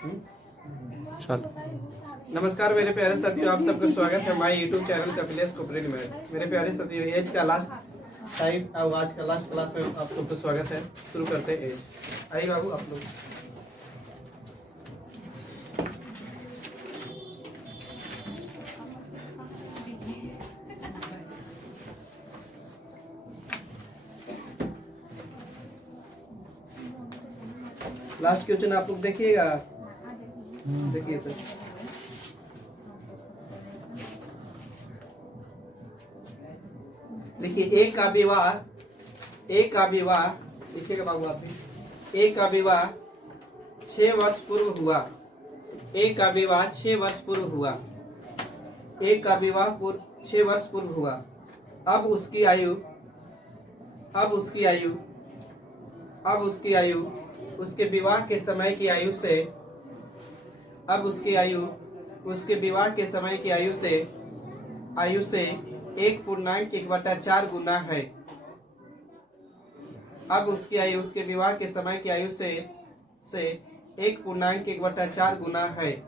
चलो। नमस्कार मेरे प्यारे साथियों, आप सबका स्वागत है हमारे यूट्यूब चैनल कपिलेश कोपरेट में। मेरे प्यारे साथियों, एज का लास्ट टाइम और आज का लास्ट क्लास में आप सबका स्वागत है। शुरू करते हैं। आइए बाबू आप लोग। लास्ट क्वेश्चन आप लोग देखिएगा, देखिए तो देखिए, एक का विवाह देखिएगा बाबू आप भी। एक का विवाह 6 वर्ष पूर्व हुआ। एक का विवाह 6 वर्ष पूर्व हुआ। एक का विवाह 6 वर्ष पूर्व हुआ। अब उसकी आयु उसके विवाह के समय की आयु से उसके विवाह के समय की आयु से 1.1/4 गुना है। अब उसकी आयु उसके विवाह के समय की आयु से 1.1/4 गुना है।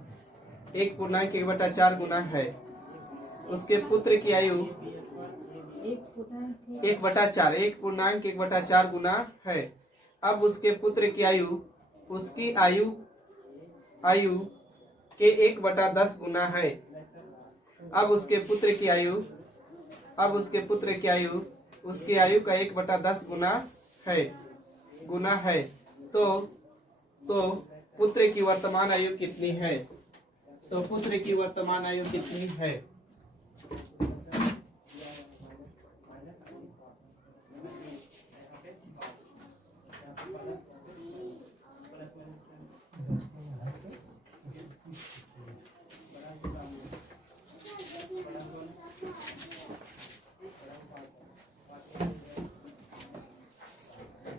1.1/4 गुना है। उसके पुत्र की आयु 1/4 गुना है। अब उसके पुत्र की उसकी आयु के 1/10 गुना है। अब उसके पुत्र की आयु उसकी आयु का 1/10 गुना है। तो पुत्र की वर्तमान आयु कितनी है?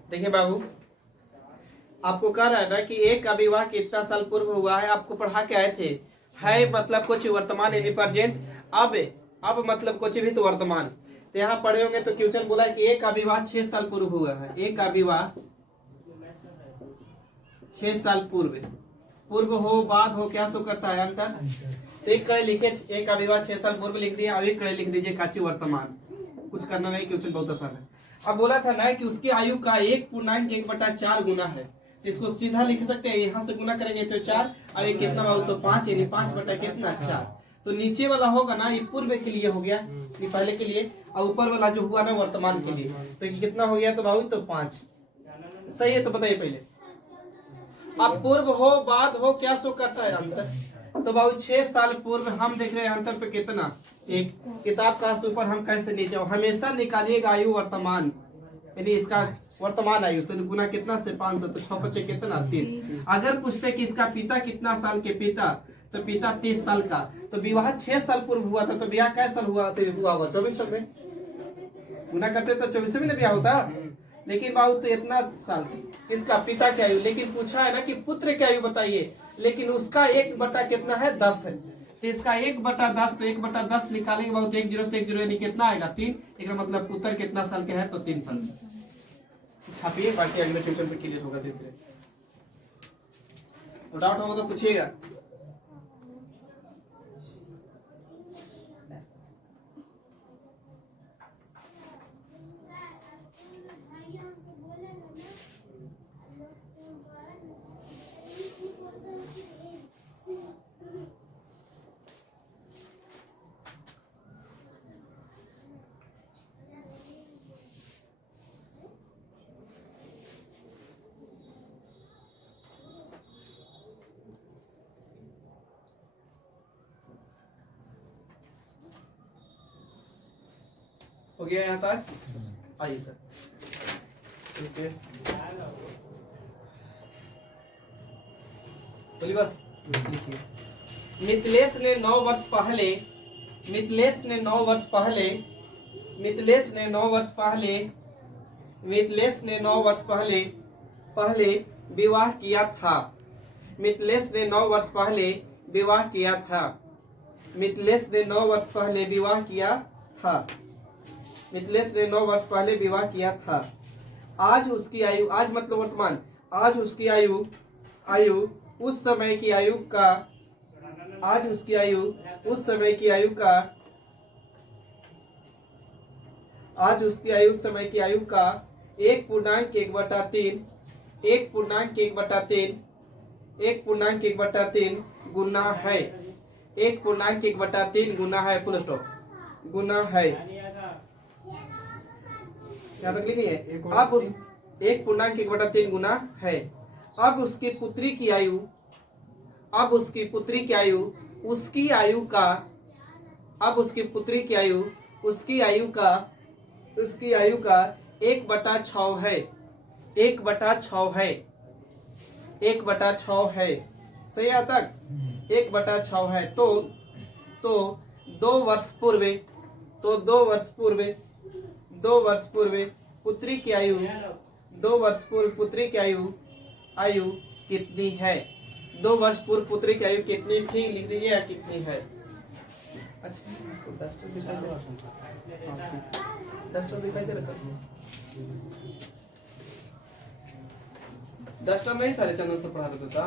देखिए बाबू, आपको कह रहा है ना कि एक का विवाह कितना साल पूर्व हुआ है। आपको पढ़ा के आए थे। है मतलब कुछ वर्तमान यानी प्रेजेंट। अब मतलब कुछ भी तो वर्तमान। तो यहाँ पढ़े होंगे तो क्वेश्चन बोला है कि एक का विवाह 6 साल पूर्व हुआ है। एक का विवाह 6 साल पूर्व हो, बाद हो, क्या सो करता है अंतर। तो एक कड़े लिखे, एक का विवाह 6 साल पूर्व लिख दिया। अब एक कड़े लिख दीजिए काची वर्तमान। कुछ करना नहीं, क्वेश्चन बहुत आसान है। अब बोला था ना कि उसकी आयु का 1.1/4 गुना है। तो इसको सीधा लिख सकते हैं। यहाँ से गुना करेंगे तो 4, अब ये कितना बाबू तो 5, यानी 5/4। तो नीचे वाला होगा ना, ये पूर्व के लिए हो गया, ये पहले के लिए, और ऊपर वाला जो हुआ ना वर्तमान के लिए। तो ये कितना हो गया तो बाबू तो 5। सही है? तो बताइए पहले। अब पूर्व हो, बाद हो, क्या सो करता है अंतर। तो बाबू 6 साल पूर्व हम देख रहे हैं अंतर पे कितना। एक किताब का ऊपर हम कैसे नीचे हमेशा निकालिएगा आयु वर्तमान, यानी इसका वर्तमान आयु। तो गुना कितना से 5 से, तो 6 कितना 30। अगर पूछते कि इसका पिता कितना साल के पिता, तो पिता 30 साल का। तो विवाह 6 साल पूर्व हुआ था, तो ब्याह कैसे साल हुआ? 24 साल में गुना करते तो 24 में ब्याह होता। लेकिन बाबू तो इतना साल इसका पिता की आयु, लेकिन पूछा है ना कि पुत्र की आयु बताइए, लेकिन उसका 1 कितना है 10 है। तो इसका 1/10, तो 1/10 निकालेंगे बहुत, 1 0 से 1 0 यानी कितना आएगा 3। एक मतलब पुत्र कितना साल के है तो 3 साल। छापिए, बाकी अगले ट्यूशन पे क्लियर होगा धीरे धीरे। डाउट होगा तो पूछिएगा। हो गया यहाँ तक? आइए तक ठीक है। बोली बात लिखिए। मिथिलेश ने 9 वर्ष पहले विवाह किया था। मिथिलेश ने 9 वर्ष पहले विवाह किया था। मिथिलेश ने 9 वर्ष पहले विवाह किया था। मिथिलेश ने 9 वर्ष पहले विवाह किया था। आज उसकी आयु, आज मतलब वर्तमान, आज उसकी आयु उस समय की आयु का, आज उसकी आयु उस समय की आयु का, आज उसकी आयु उस समय की आयु का 1.1/3 1.1/3 1.1/3 गुना है। 1.1/3 गुना है, फुल स्टॉप, गुना है। यहाँ तक लिखिए। अब उस 1.1/3 गुना है। अब उसकी पुत्री की आयु, अब उसकी पुत्री की आयु उसकी आयु का, अब उसकी पुत्री की आयु उसकी आयु का 1/6 है। 1/6 है। 1/6 है। सही यहाँ तक 1/6 है। तो 2 वर्ष पूर्वे, तो 2 वर्ष पूर्वे, 2 वर्ष पूर्व पुत्री की आयु, 2 वर्ष पूर्व पुत्री की आयु कितनी है? 2 वर्ष पूर्व पुत्री की आयु कितनी थी लिख दीजिए, या कितनी है। अच्छा, तो डस्टर दिखाई दे रहा, डस्टर दिखाई दे रहा, डस्टर नहीं था, चंदन से पढ़ा देता था।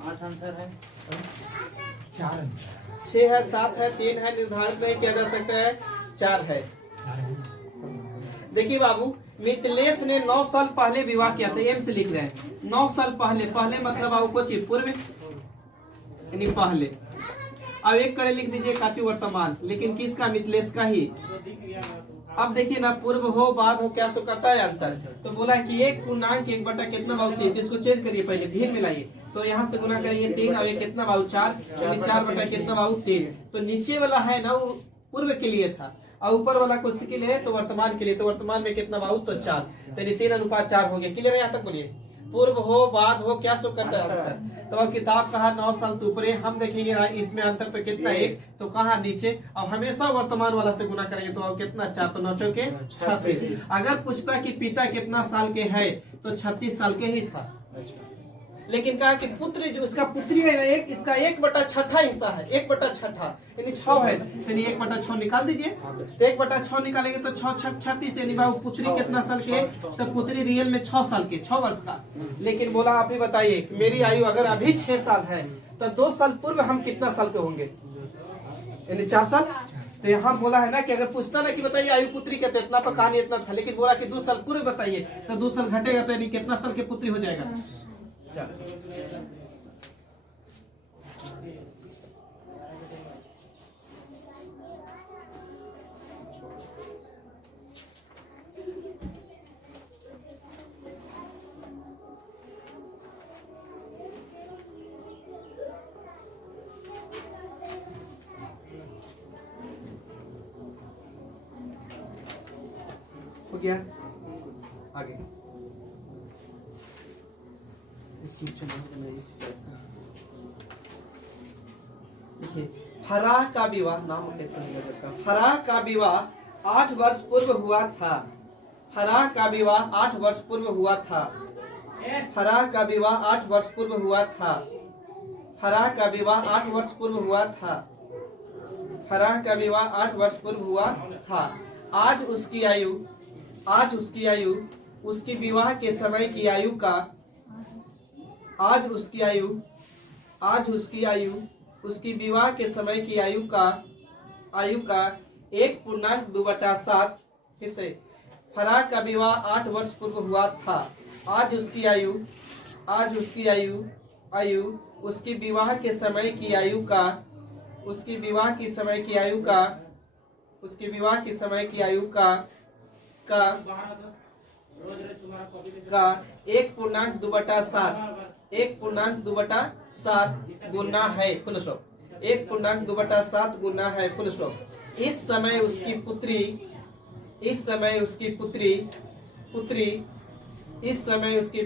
आठ आंसर है, 4 आंसर, 6 है, 7 है, 3 है, निर्धारित नहीं किया जा सकता है, 4 है। देखिए बाबू, मिथिलेश ने 9 साल पहले विवाह किया था, एम से लिख रहे हैं 9 साल पहले। पहले मतलब बाबू कुछ पूर्व यानी पहले। अब एक कड़े लिख दीजिए काची वर्तमान, लेकिन किसका? मिथिलेश का ही। अब देखिए ना, पूर्व हो बाद हो क्या सो करता है अंतर। तो बोला कि 1.1 बटा कितना बाबू 3, तो इसको चेंज करिए, पहले भिन्न मिलाइए। तो यहाँ से गुना करेंगे 3 और ये कितना बाबू 4, यानी 4 बटा कितना बाबू 3। तो नीचे वाला है ना वो पूर्व के लिए था, और ऊपर वाला क्वेश्चन के लिए तो वर्तमान के लिए। तो वर्तमान में कितना बाबू? तो 4, यानी 3:4 हो गया। क्लियर है यहाँ तक? बोलिए पूर्व हो बाद हो क्या सो करता है। तो किताब कहा 9 साल तो ऊपर, हम देखेंगे इसमें अंतर तो कितना 1, तो कहा नीचे। अब हमेशा वर्तमान वाला से गुना करेंगे तो कितना 4, तो 9 चौके 36। अगर पूछता कि पिता कितना साल के है तो 36 साल के ही था, लेकिन कहा कि पुत्र जो उसका पुत्री है एक, इसका 1/6 हिस्सा है, 1/6 यानी 6 है, यानी 1/6 निकाल दीजिए। तो 1/6 निकालेंगे तो 6 6 36, यानी बाबू पुत्री कितना साल के है? तो पुत्री रियल में 6 साल के, 6 वर्ष का। लेकिन बोला आप ही बताइए, मेरी आयु अगर अभी 6 साल है तो 2 साल पूर्व हम कितना साल के होंगे? यानी 4 साल। तो यहाँ बोला है ना कि अगर पूछता ना कि बताइए आयु पुत्री का, तो इतना पर कहानी इतना था, लेकिन बोला कि 2 साल पूर्व बताइए, तो 2 साल घटेगा तो यानी कितना साल के पुत्री हो जाएगा? 4 साल। हो गया, आगे देखिए, फराह का विवाह, नाम कैसे नहीं लगता, फराह का विवाह 8 वर्ष पूर्व हुआ था। फराह का विवाह 8 वर्ष पूर्व हुआ था। फराह का विवाह 8 वर्ष पूर्व हुआ था। फराह का विवाह 8 वर्ष पूर्व हुआ था। फराह का विवाह 8 वर्ष पूर्व हुआ था। आज उसकी आयु, आज उसकी आयु उसकी विवाह के समय की आयु का, आज उसकी आयु, आज उसकी आयु उसकी विवाह के समय की आयु का 1.2/7। फिर से, फराह का विवाह 8 वर्ष पूर्व हुआ था। आज उसकी आयु, आज उसकी आयु उसकी विवाह के समय की आयु का, उसकी विवाह की समय की आयु का, उसकी विवाह की समय की आयु का 1.2/7, 1.2/7 गुना है, फुल स्टॉप। 1.2/7 गुना है, फुल स्टॉप। इस समय उसकी पुत्री, इस समय उसकी पुत्री, इस समय उसकी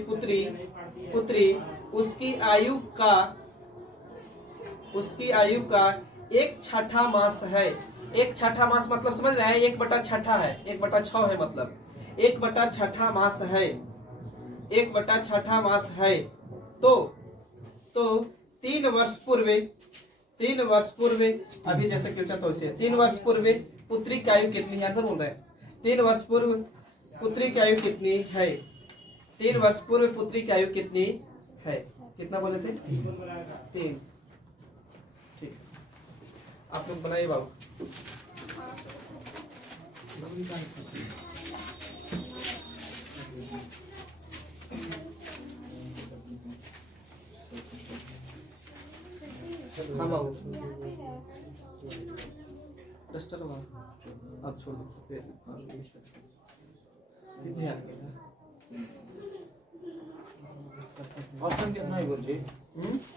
पुत्री उसकी आयु का, उसकी आयु का 1/6 मास है। 1/6 मास मतलब समझ रहे हैं? 1/6 है, 1/6 है, मतलब 1/6 मास है, 1/6 मास है। तो 3 वर्ष पूर्व, 3 वर्ष पूर्व, अभी जैसे क्वेश्चन तो उसे 3 वर्ष पूर्व पुत्री की आयु कितनी है, आंसर बोल रहे हैं। 3 वर्ष पूर्व पुत्री की आयु कितनी है, 3 वर्ष पूर्व पुत्री की आयु कितनी है, कितना बोले थे, 3। ठीक, आप लोग बनाइए बाबू। हाँ बाबू, डस्टर अब छोड़ दो फिर ऑप्शन कितना है गुरुजी?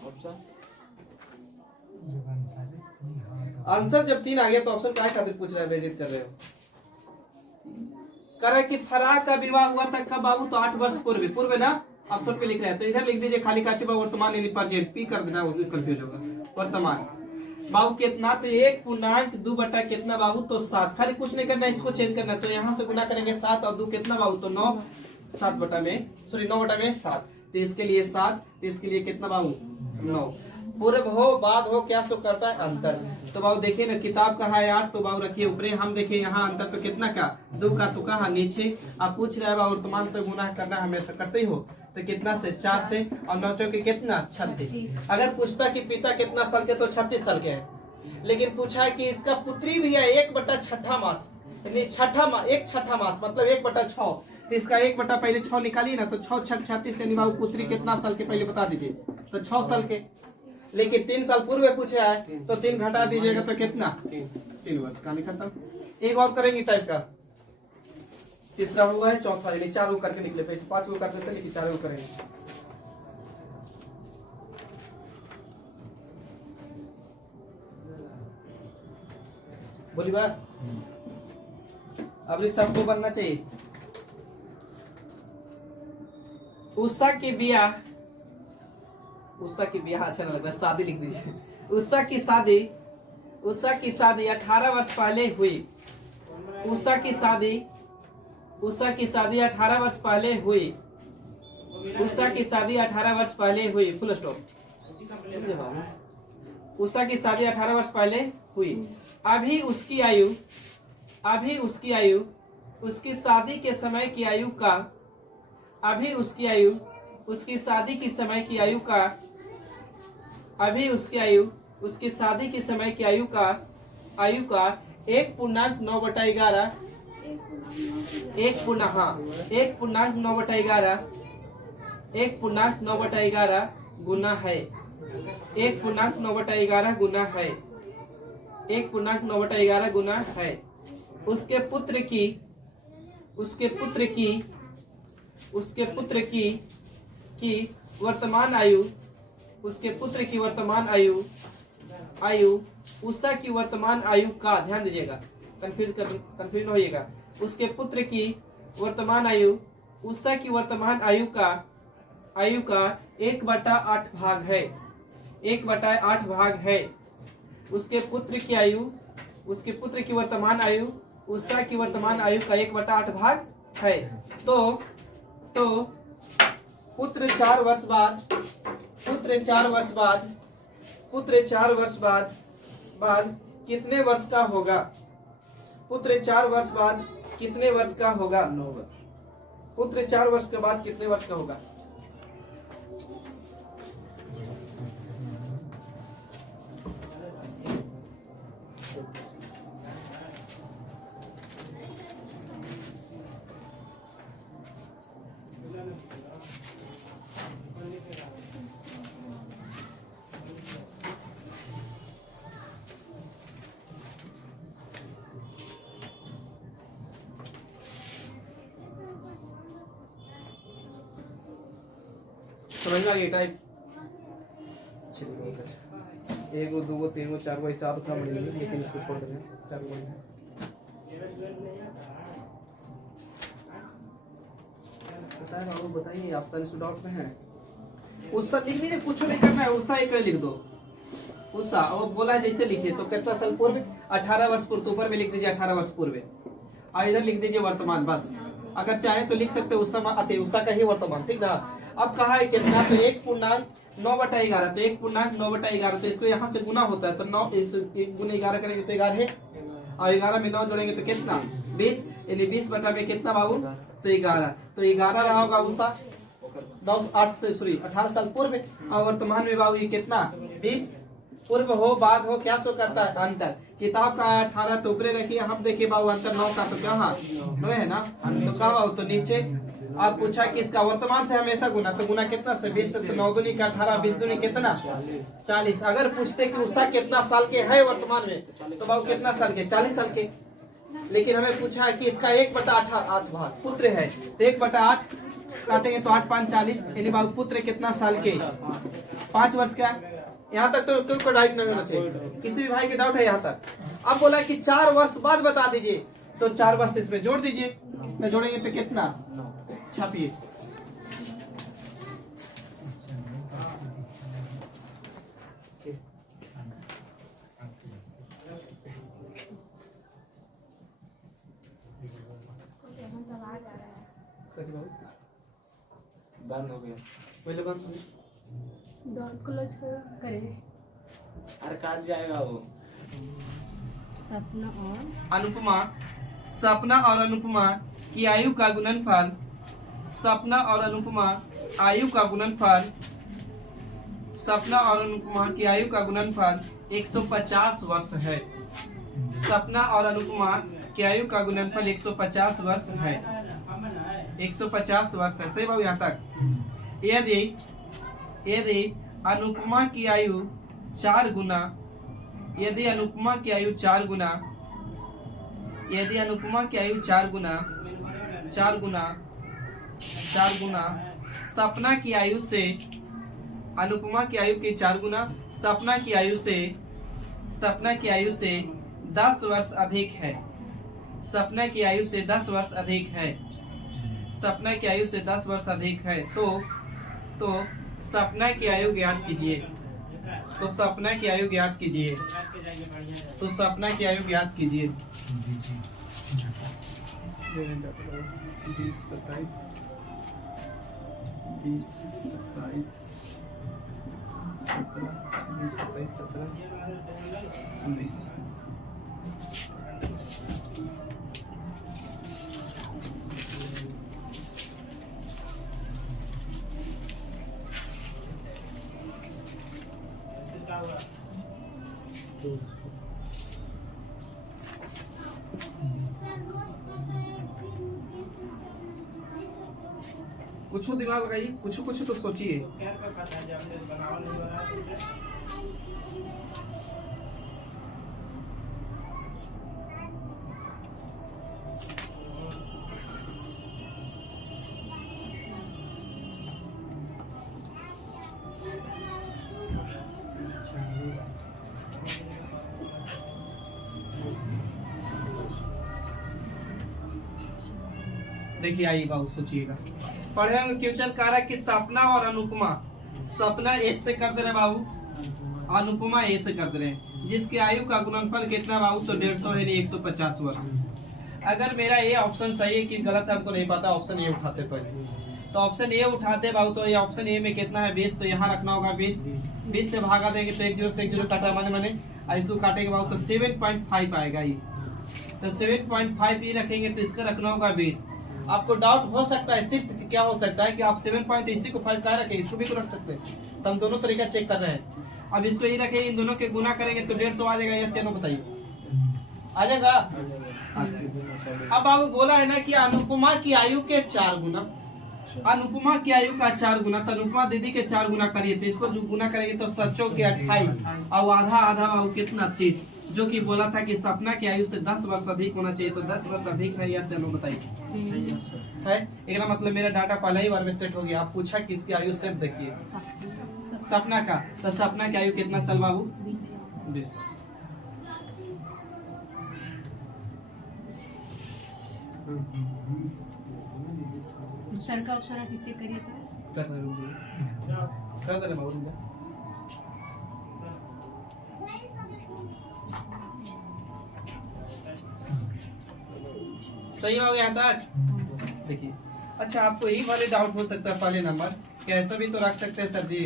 ऑप्शन आंसर जब 3 आ गया तो ऑप्शन काहे खातिर पूछ रहे हैं, बेइज्जत कर रहे हो। कह रहा है कि फराक का विवाह हुआ था कब बाबू, तो 8 वर्ष पूर्व, पूर्व ना ऑप्शन पे लिख रहे हैं, तो इधर लिख दीजिए खाली काची बाबू वर्तमान यानी प्रेजेंट, पी कर देना, कंफ्यूज होगा। वर्तमान बाबू कितना, तो 1.2 कितना बाबू, तो 7, खाली कुछ नहीं करना, इसको चेंज करना, तो यहाँ से गुना करेंगे 7 और 2 कितना बाबू, तो 9, 9/7, तो इसके लिए 7, तो इसके लिए कितना बाबू 9। पूर्व हो बाद हो क्या सो करता है, अंतर। तो बाबू देखिए ना, किताब कहाँ है 8, तो बाबू रखिए ऊपरे, हम देखें यहाँ अंतर तो कितना का 2 का, तो कहाँ नीचे। आप पूछ रहे हैं वर्तमान से गुना करना हमेशा करते ही हो, तो कितना से 4 से, और 9 चौके कितना 36। अगर पूछता कि पिता कितना साल के, तो 36 साल के है, लेकिन पूछा है कि इसका पुत्री भी है 1/6 मास, यानी 1/6 मास मतलब 1/6, तो इसका 1 पहले 6 निकालिए ना, तो 6 6 36 यानी बाबू पुत्री कितना साल के पहले बता दीजिए, तो 6 साल के। लेकिन 3 साल पूर्व पूछा है, तो 3 घटा दीजिएगा तो कितना 3 वर्ष का खत्म। एक और करेंगे टाइप का, तीसरा हुआ है, चौथा यानी 4 को करके निकले, 5 को कर देते, लेकिन 4 को करेंगे। बोली बात, अब सबको बनना चाहिए। उषा की ब्याह, उषा की ब्याह अच्छा नहीं लग रहा, शादी लिख दीजिए। उषा की शादी 18 वर्ष पहले हुई, उषा की शादी 18 वर्ष पहले हुई, उषा की शादी 18 वर्ष पहले हुई, फुल स्टॉप। उषा की शादी 18 वर्ष पहले हुई। अभी उसकी आयु उसकी शादी के समय की आयु का, अभी उसकी आयु उसकी शादी की समय की आयु का, अभी उसकी आयु उसकी शादी के समय की आयु का 1.9/11 1.9/11 गुना है, 1.9/11 गुना है, 1.9/11 गुना है। उसके पुत्र की वर्तमान आयु, उसके पुत्र की वर्तमान आयु उषा की वर्तमान आयु का, ध्यान दीजिएगा, कंफ्यूज न होइएगा। उसके पुत्र की वर्तमान आयु उषा की वर्तमान आयु का 1/8 भाग है, 1/8 भाग है। उसके पुत्र की वर्तमान आयु उषा की वर्तमान आयु का 1/8 भाग है। तो पुत्र 4 वर्ष बाद कितने वर्ष का होगा, पुत्र 4 वर्ष बाद कितने वर्ष का होगा, 9 वर्ष। पुत्र 4 वर्ष के बाद कितने वर्ष का होगा, समझ में आ गई टाइप। चलिए 1 2 3 4 ऐसे और था बढ़िया, लेकिन इसको छोड़ देना, 4 बताए बाबू, बताइए आप तनिक डाउट में है। उषा लिख दीजिए, कुछ नहीं करना है, उषा एक लिख दो, उषा। और बोला है जैसे लिखिए, तो कितना साल पूर्व, 18 वर्ष पूर्व, तो ऊपर में लिख दीजिए 18 वर्ष पूर्व, और इधर लिख दीजिए वर्तमान, बस। अगर चाहे तो लिख सकते उषा का ही वर्तमान, ठीक ना। अब कहा है कितना, तो 1.9/11, तो 1.9/11, तो इसको यहाँ से गुना होता है, तो 9 1 गुना 11 करेंगे तो 11 है, और 11 में 9 जोड़ेंगे तो कितना 20, यानी 20 बटा में कितना बाबू, तो 11, तो 11 रहा होगा उसका 18 साल पूर्व, और वर्तमान में बाबू ये कितना 20। पूर्व हो बाद हो क्या शो करता है, अंतर। किताब का 18 तो ऊपरे रखिए, हम देखिए बाबू अंतर 9 का, तो कहाँ 9 है ना, तो कहाँ बाबू, तो नीचे। आप पूछा किसका, वर्तमान से हमेशा गुना, तो गुना कितना से 20, तो 9 दूनी का 18, 20 दूनी कितना 40। अगर पूछते कि उषा कितना साल के है वर्तमान में, तो बाबू कितना साल के, 40 साल के। लेकिन हमें पूछा है कि इसका 1/8 भाग पुत्र है, तो 1/8 काटेंगे तो 8 5 40, यानी बाबू पुत्र कितना साल के, 5 वर्ष का। यहाँ तक तो कोई डाउट नहीं होना चाहिए, किसी भी भाई के डाउट है यहाँ तक। अब बोला कि 4 वर्ष बाद बता दीजिए, तो 4 वर्ष इसमें जोड़ दीजिए, तो जोड़ेंगे तो कितना, छापिए। बंद हो गया, पहले बंद हो गया। डॉट क्लोज करो, करेंगे। अरे काट जाएगा वो। सपना और अनुपमा, सपना और अनुपमा की आयु का गुणनफल, सपना और अनुपमा आयु का गुणनफल, सपना और अनुपमा की आयु का गुणनफल 150 वर्ष है। सपना और अनुपमा की आयु का गुणनफल 150 वर्ष है, 150 वर्ष है, सही बाबू यहाँ तक। यदि अनुपमा की आयु 4 गुना, यदि अनुपमा की आयु 4 गुना, यदि अनुपमा की आयु 4 गुना सपना की आयु से, अनुपमा की आयु के 4 गुना सपना की आयु से 10 वर्ष अधिक है, सपना की आयु से 10 वर्ष अधिक है, सपना की आयु से 10 वर्ष अधिक है, तो सपना की आयु ज्ञात कीजिए, तो सपना की आयु ज्ञात कीजिए, तो सपना की आयु ज्ञात कीजिए। 20 27 20 27 17 20 27 17 19। कुछ दिमाग लगाइए, कुछ तो सोचिए। देखिए आइए बाबू सोचिएगा, पढ़ेंगे क्वेश्चन कह रहा है कि सपना और अनुपमा, सपना ए से कर दे रहे बाबू, अनुपमा ए से कर दे रहे, जिसकी आयु का गुणनफल कितना बाबू, तो 150 है, 150 वर्ष। अगर मेरा ये ऑप्शन सही है कि गलत है हमको नहीं पता, ऑप्शन ए उठाते पहले, तो ऑप्शन ए उठाते बाबू, तो ये ऑप्शन ए में कितना है 20, तो यहाँ रखना होगा 20 से भागा देंगे तो 1 0 से 1 0 काटा मैंने इसको काटेंगे बाबू, तो 7.5 आएगा ये, तो 7.5 ये रखेंगे, तो इसका रखना होगा 20। आपको डाउट हो सकता है, सिर्फ क्या हो सकता है कि आप 7 इसी को 5 कहा रखें, इसको भी तो रख सकते हैं, तो हम दोनों तरीका चेक कर रहे हैं। अब इसको ये रखें, इन दोनों के गुना करेंगे तो 150 आ जाएगा, यस या नो बताइए, आ जाएगा। अब आप बोला है ना कि अनुपमा की आयु के 4 गुना, अनुपमा की आयु का 4 गुना, तो अनुपमा दीदी के 4 गुना करिए, तो इसको जो गुना करेंगे तो 7 के 28 और आधा आधा बाबू कितना 30, जो कि बोला था कि सपना की आयु से 10 वर्ष अधिक होना चाहिए, तो 10 वर्ष अधिक है, यस या नो बताइए है। एक मतलब मेरा डाटा पहले ही बार में सेट हो गया। आप पूछा किसकी आयु से, देखिए सपना का, तो सपना की आयु कितना साल बाबू, 20। सर का ऑप्शन आप चेक करिए तो कर दे बाबू। सही हो गया यहाँ तक, देखिए। अच्छा आपको यही वाले डाउट हो सकता है, पहले नंबर क्या ऐसा भी तो रख सकते हैं सर जी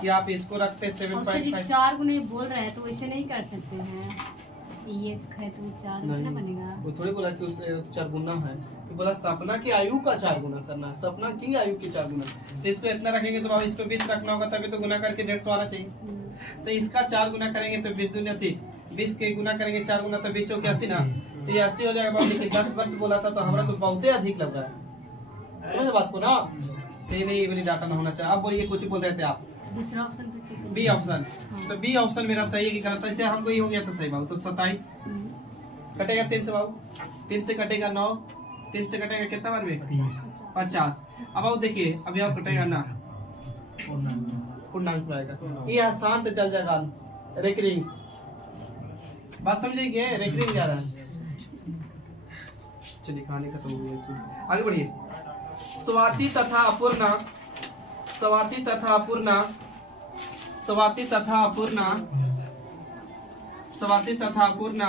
कि आप इसको रखते और सर ये 7.5। 4 गुने बोल रहे हैं तो वैसे नहीं कर सकते हैं। ये है तो 4 नहीं ना बनेगा। वो थोड़ी बोला कि उससे 4 गुना है, तो बोला सपना की आयु का 4 गुना करना है, सपना की आयु के 4 गुना। तो इसको इतना रखेंगे तो अब इसको 20 रखना होगा, तभी तो गुना करके 150 आना चाहिए। तो इसका 4 गुना करेंगे तो 20 दुनिया थी, 20 के गुना करेंगे 4 गुना तो 20 चौके 80 ना, तो ये 80 हो जाएगा बाबू। लेकिन 10 वर्ष बोला था तो हमारा तो बहुत ही अधिक लग रहा है, समझ बात को ना। तो ये नहीं वाली डाटा ना होना चाहिए। आप बोलिए कुछ बोल रहे थे आप। दूसरा ऑप्शन पे क्लिक करो। बी ऑप्शन, तो बी ऑप्शन मेरा सही है कि गलत है, इससे हमको ये हो गया था सही बाबू। तो 27 कटेगा 3 से बाबू, 3 से कटेगा 9, 3 से कटेगा कितना बार में 50। अब बाबू देखिए अभी आप कटेगा ना पूर्णांक रहेगा, ये आसान तो चल जाएगा। रेकरिंग बात समझेंगे, रेकरिंग जा रहा है। चलिए कहानी खत्म हो गई इसमें, आगे बढ़िए। स्वाति तथा अपूर्णा, स्वाति तथा अपूर्णा, स्वाति तथा अपूर्णा, स्वाति तथा अपूर्णा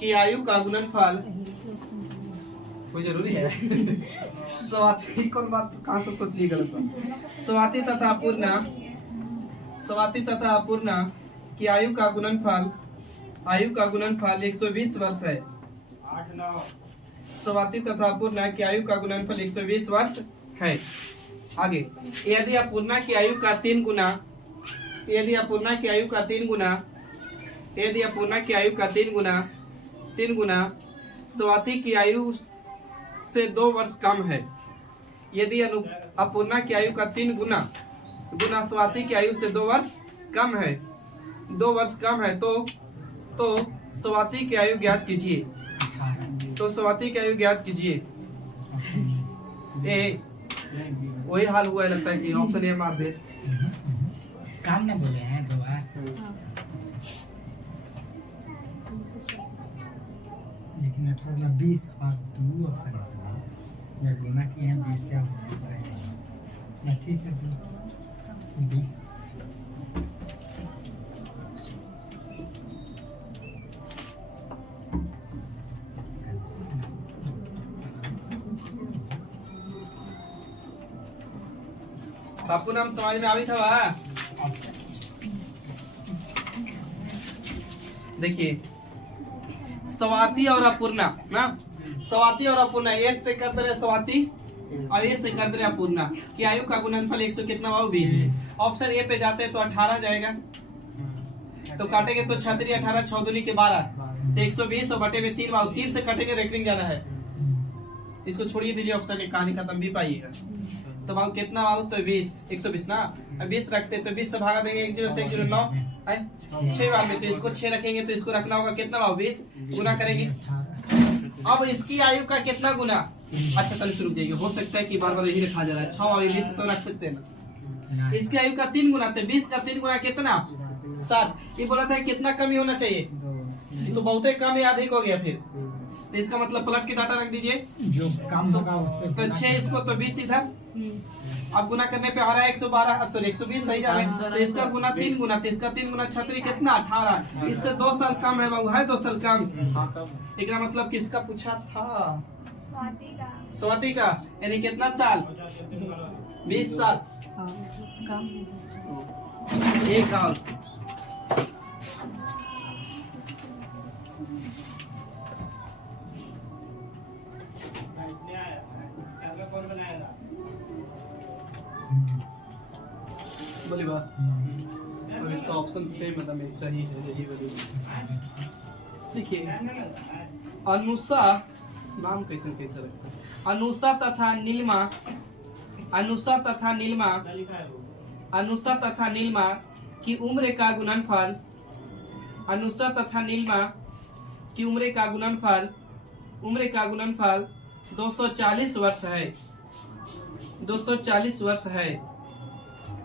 की आयु का गुणनफल कोई जरूरी है स्वाति कौन बात कहाँ से सोच ली गलत बात। स्वाति तथा अपूर्णा, स्वाति तथा अपूर्णा की आयु का गुणनफल, आयु का गुणनफल 120 वर्ष है। स्वाति तथा अपूर्णा की आयु का गुणनफल 120 वर्ष है। आगे, यदि अपूर्णा की आयु का 3 गुना, यदि अपूर्णा की आयु का 3 गुना, यदि अपूर्णा की आयु का 3 गुना स्वाति की आयु से 2 वर्ष कम है। यदि अपूर्णा की आयु का 3 गुना स्वाति की आयु से 2 वर्ष कम है, 2 वर्ष कम है, तो स्वाति की आयु ज्ञात कीजिए। तो स्वाति की आयु ज्ञात कीजिए। वही हाल हुआ है, लगता है कि ऑप्शन ए मार दे। काम ना बोले हैं तो लेकिन 18 20 और 2 ऑप्शन है, या गुना किए हैं 20 से ना, ठीक है तो 20। आपको नाम समझ में आवी था वह? देखिए स्वाति और अपूर्णा ना, स्वाति और अपूर्णा, एस से करते रहे स्वाति और एस से करते रहे अपूर्णा की आयु का गुणनफल 100 कितना हुआ 20। ऑप्शन ए पे जाते हैं तो 18 जाएगा, तो काटेंगे तो 36 18 6 दूनी के 12, तो 120 और बटे में 3 बाबू, 3 से कटेंगे रेकरिंग जाना है। इसको छोड़िए दीजिए, ऑप्शन की कहानी खत्म भी पाइएगा। तो बाबू कितना बाबू, तो 20 120 ना, अब 20 रखते तो 20 से भागा देंगे 1 0 से 1 0 9 है 6 बार में, तो इसको 6 रखेंगे तो इसको रखना होगा कितना बाबू 20, गुना करेंगे। अब इसकी आयु का कितना गुना, अच्छा चलिए शुरू जाइए, हो सकता है कि बार बार यही रखा जा रहा है 6 और 20 तो रख सकते हैं ना। इसकी आयु का 3 गुना, तो 20 का 3 गुना कितना 7। ये बोला था कितना कमी होना चाहिए, तो बहुत ही कम या अधिक हो गया फिर, तो इसका मतलब पलट के डाटा रख दीजिए जो कम होगा उससे तो 6 इसको तो 20 इधर, अब गुना करने पे आ रहा है 112 सॉरी 120 सही जा रहा है, तो इसका गुना 3 गुना, तो इसका 3 गुना 36 कितना 18, इससे 2 साल कम है बाबू, है 2 साल कम। इसका मतलब किसका पूछा था, स्वाति का, यानी कितना साल 20 साल। एक साल बोली बात, और इसका ऑप्शन सेम मतलब सही है, यही वजह। देखिए अनुषा, नाम कैसे कैसे रखते हैं, अनुषा तथा नीलिमा, अनुषा तथा नीलिमा, अनुषा तथा नीलिमा की उम्र का गुणनफल, अनुषा तथा नीलिमा की उम्र का गुणनफल, उम्र का गुणनफल 240 वर्ष है, 240 वर्ष है,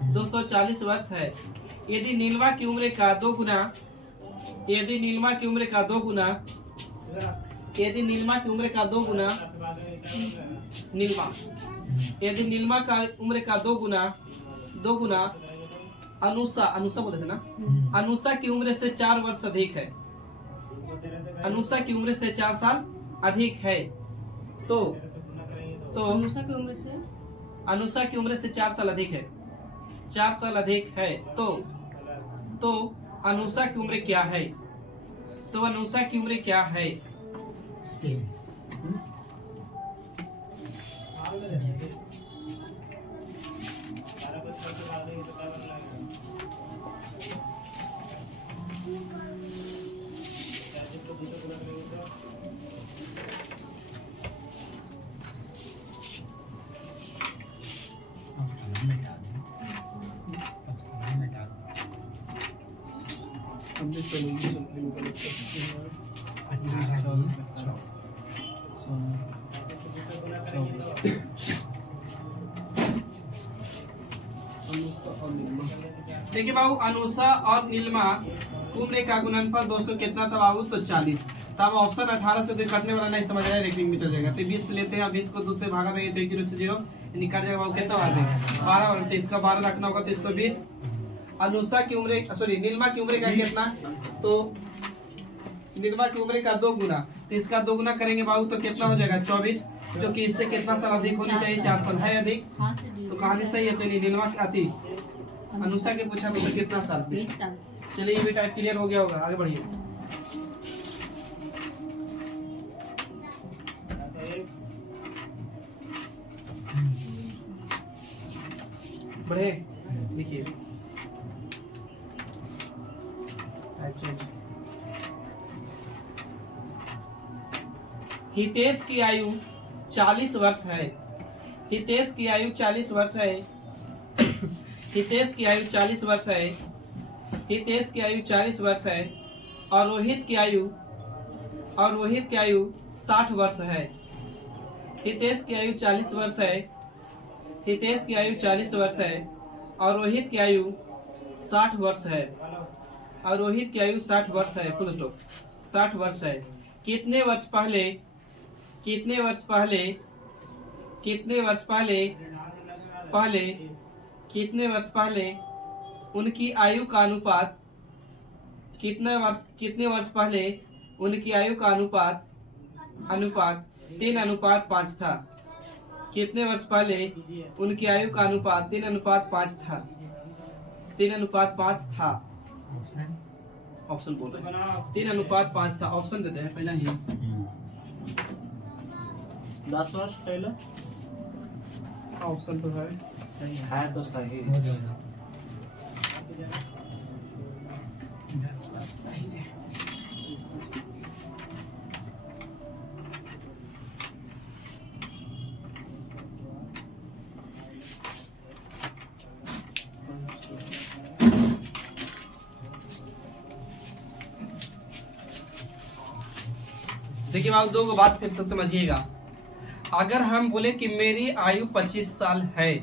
240 वर्ष है। यदि नीलिमा की उम्र का 2 गुना, यदि नीलिमा की उम्र का 2 गुना, यदि नीलिमा की उम्र का 2 गुना, नीलिमा, यदि नीलिमा का उम्र का 2 गुना, 2 गुना अनुषा, अनुषा बोले थे ना, अनुषा की उम्र से 4 वर्ष अधिक है, अनुषा की उम्र से 4 साल अधिक है, तो अनुषा की उम्र से, अनुषा की उम्र से 4 साल अधिक है, 4 साल अधिक है, तो अनुषा की उम्र क्या है? तो अनुषा की उम्र क्या है? सेम। देखिए बाबू, अनुषा और नीलिमा उम्र का गुणनफल 200 कितना था बाबू? तो 40। तब ऑप्शन 18 से तो कटने वाला नहीं समझ रहा है, रेटिंग में चल जाएगा। तो 20 लेते हैं, 20 को 2 से भागा देंगे तो 1 0 से 0 निकल जाएगा बाबू। कितना बार देंगे? 12 बार। तो इसका 12 रखना होगा तो इसको 20। अनुषा की उम्र, सॉरी नीलिमा की उम्र का कितना? तो नीलिमा की उम्र का 2 गुना, तो इसका 2 गुना करेंगे बाबू तो कितना हो जाएगा? 24, जो कि इससे कितना साल अधिक होनी चाहिए? 4 साल है अधिक। तो कहानी सही है। तो नीलिमा की आती अनुषा के पूछा तो कितना साल? 20 साल। चलिए बेटा क्लियर हो गया होगा, आगे बढ़िए। बढ़े देखिए, हितेश की आयु 40 वर्ष है। हितेश की आयु 40 वर्ष है। हितेश की आयु 40 वर्ष है। हितेश की आयु 40 वर्ष है और रोहित की आयु 60 वर्ष है। हितेश की आयु 40 वर्ष है। हितेश की आयु 40 वर्ष है और रोहित की आयु 60 वर्ष है। और रोहित की आयु 60 वर्ष है। Full stop. 60 वर्ष है। कितने वर्ष पहले उनकी आयु का अनुपात कितने वर्ष पहले उनकी आयु का अनुपात 3:5 था? कितने वर्ष पहले उनकी आयु का अनुपात 3:5 था? 3:5 था। ऑप्शन बोल रहे हैं 3:5 था। ऑप्शन देते हैं पहला ही। 10 वर्ष पहले ऑप्शन तो है सही है तो सही। हो जाएगा 10 वर्ष पहले। देखिए बाबू, 2 बात फिर से समझिएगा। अगर हम बोले कि मेरी आयु 25 साल है,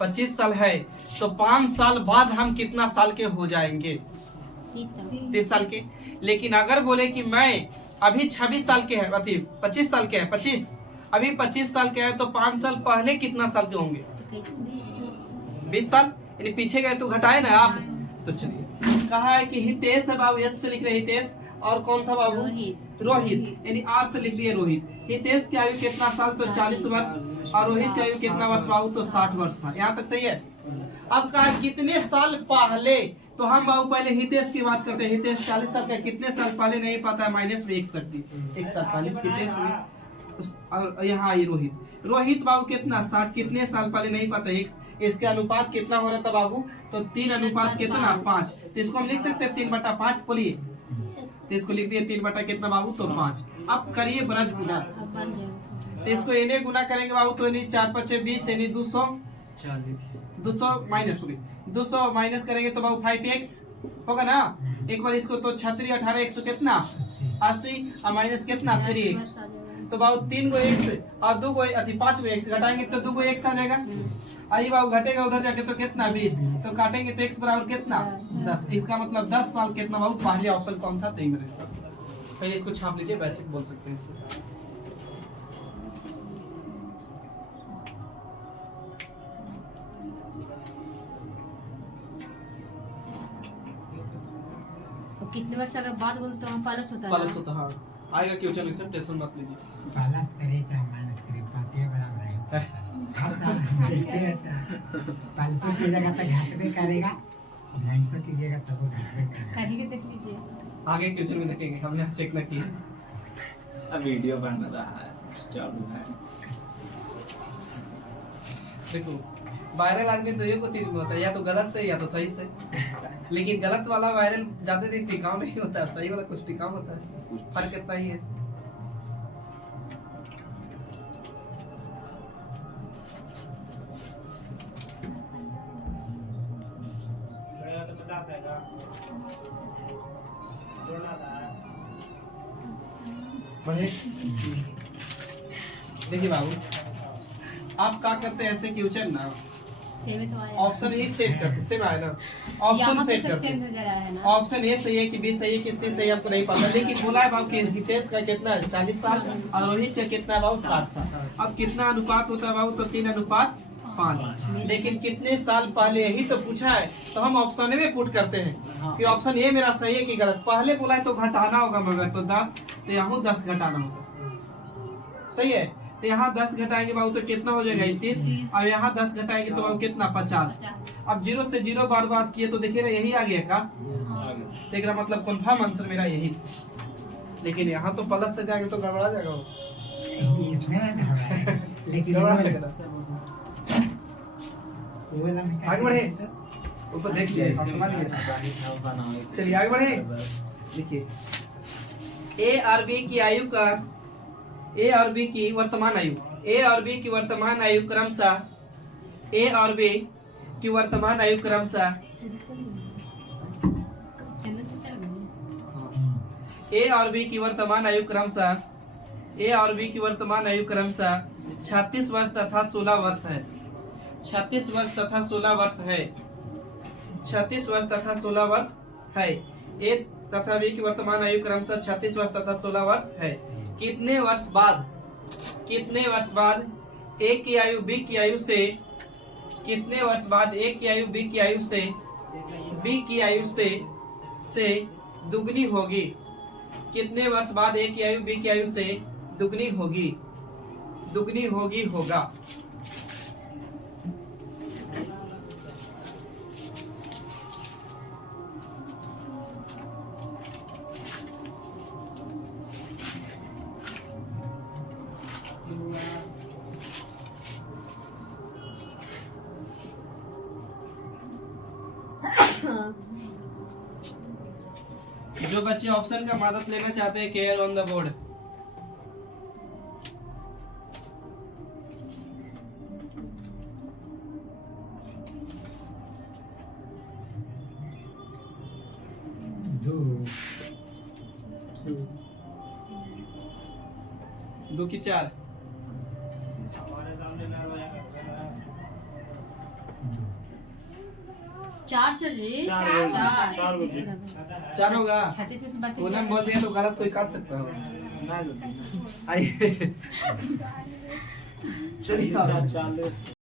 25 साल है, तो 5 साल बाद हम कितना साल के हो जाएंगे? 30 साल के। लेकिन अगर बोले कि मैं अभी 26 साल के है, 25 साल के है, 25 अभी 25 साल के है, तो 5 साल पहले कितना साल के होंगे? 20 साल। यानी पीछे गए तो घटाए ना आप। तो चलिए, कहा है कि हितेश है बाबू, एच से लिख रहे हितेश, और कौन था बाबू? रोहित। यानी आर से लिख दिए रोहित। हितेश की आयु कितना साल? तो 40 वर्ष। और रोहित की आयु कितना वर्ष बाबू? तो 60 वर्ष था। यहाँ तक सही है। अब कहा कितने साल पहले, तो हम बाबू पहले हितेश की बात करते हैं। हितेश 40 साल का, कितने साल पहले नहीं पता है, माइनस में 1 करती, 1 साल पहले हितेश में। और यहाँ आई रोहित बाबू कितना? 60। कितने साल पहले नहीं पता, इसके अनुपात कितना हो रहा था बाबू? तो 3:5 कितना? 5। तो इसको हम लिख सकते हैं 3/5। बोलिए, तो इसको लिख दिए 3 कितना बाबू? तो 5। अब करिए ब्रज गुना। तो इसको इन्हें गुना करेंगे बाबू, तो 4 5 20 यानी 200 माइनस होगी। 200 माइनस करेंगे तो बाबू 5x होगा ना। एक बार इसको तो 36 18 100 कितना? 80 और माइनस कितना? 3x। तो बाबू 3 गो x और 2 गो 5 गो x घटाएंगे तो 2 गो x आ जाएगा। आई बाबू घटेगा उधर जाके तो कितना? 20। तो काटेंगे तो x बराबर कितना? 10। इसका मतलब 10 साल कितना बाबू? पहले ऑप्शन कौन था? 3 मेरे साथ। पहले इसको छाप लीजिए, बेसिक बोल सकते हैं इसको। तो कितने वर्ष अगर बाद बोलते तो पालस होता है? पालस होता, हाँ आएगा क्वेश्चन, इसमें टेंशन मत लीजिए। प्लस करे चाहे माइनस करे, बातें बराबर है। देखते रहता 500 की जगह तक घाट में करेगा, 250 कीजिएगा तब वो घाट में करेगा। करके देख लीजिए। आगे क्वेश्चन में देखेंगे, हम यहाँ चेक ना किए। अब वीडियो बन रहा है, चालू है। देखो वायरल आदमी तो ये कुछ चीज में होता है, या तो गलत से या तो सही से। लेकिन गलत वाला वायरल ज्यादा दिन टिकाऊ नहीं होता है, सही वाला कुछ टिकाऊ होता है, फर्क इतना ही है। देखिए बाबू, आप क्या करते हैं ऐसे क्वेश्चन ना, सेम तो आया। ऑप्शन ए सेट करते, सेम आया ना, ऑप्शन यहाँ पे सेट सब करते चेंज हो जा रहा है ना। ऑप्शन ए सही है कि बी सही है कि सी सही है, हमको नहीं पता। लेकिन बोला है बाबू कि हितेश का कितना है 40 साल और रोहित का कितना है बाबू 60 साल। अब कितना अनुपात होता है बाबू, तो 3:5। लेकिन कितने साल पहले, यही तो पूछा है, तो हम ऑप्शन में पुट करते हैं कि ऑप्शन ए मेरा सही है कि गलत। पहले बोला है तो घटाना होगा, मगर तो 10, तो यहाँ 10 घटाना होगा, सही है। तो यहाँ 10 घटाएंगे बाबू तो कितना हो जाएगा 30, और यहाँ 10 घटाएंगे तो बाबू कितना 50। अब 0 से 0 बार बात किए तो देखिए ना यही आ गया का, देख रहा मतलब कंफर्म आंसर मेरा यही। लेकिन यहाँ तो प्लस से जाएंगे तो गड़बड़ा जाएगा वो। इसमें ना हो रहा है, लेकिन गड़बड़ा वो जाएगा। वाला में आगे बढ़े, ऊपर देख लीजिए, समझ गए। चलिए आगे बढ़े। देखिए ए और बी की आयु का, ए और बी की वर्तमान आयु, ए और बी की वर्तमान आयु क्रमशः, ए और बी की वर्तमान आयु क्रमशः, ए और बी की वर्तमान आयु क्रमशः, ए और बी की वर्तमान आयु क्रमशः 36 वर्ष तथा 16 वर्ष है। 36 वर्ष तथा 16 वर्ष है। 36 वर्ष तथा 16 वर्ष है। ए तथा बी की वर्तमान आयु क्रमशः 36 वर्ष तथा 16 वर्ष है। कितने वर्ष बाद, कितने वर्ष बाद ए की आयु बी की आयु से, कितने वर्ष बाद ए की आयु बी की आयु से, बी की आयु से दुगनी होगी। कितने वर्ष बाद ए की आयु बी की आयु से दुगनी होगी, दुगनी होगी होगा। जो बच्चे ऑप्शन का मदद लेना चाहते हैं, केयर ऑन द बोर्ड। दो की 4, चार सर जी, चार चार बजे। 4 होगा। 36 में से बात उन्होंने बोल दिया तो गलत कोई कर सकता हो। आइए चलिए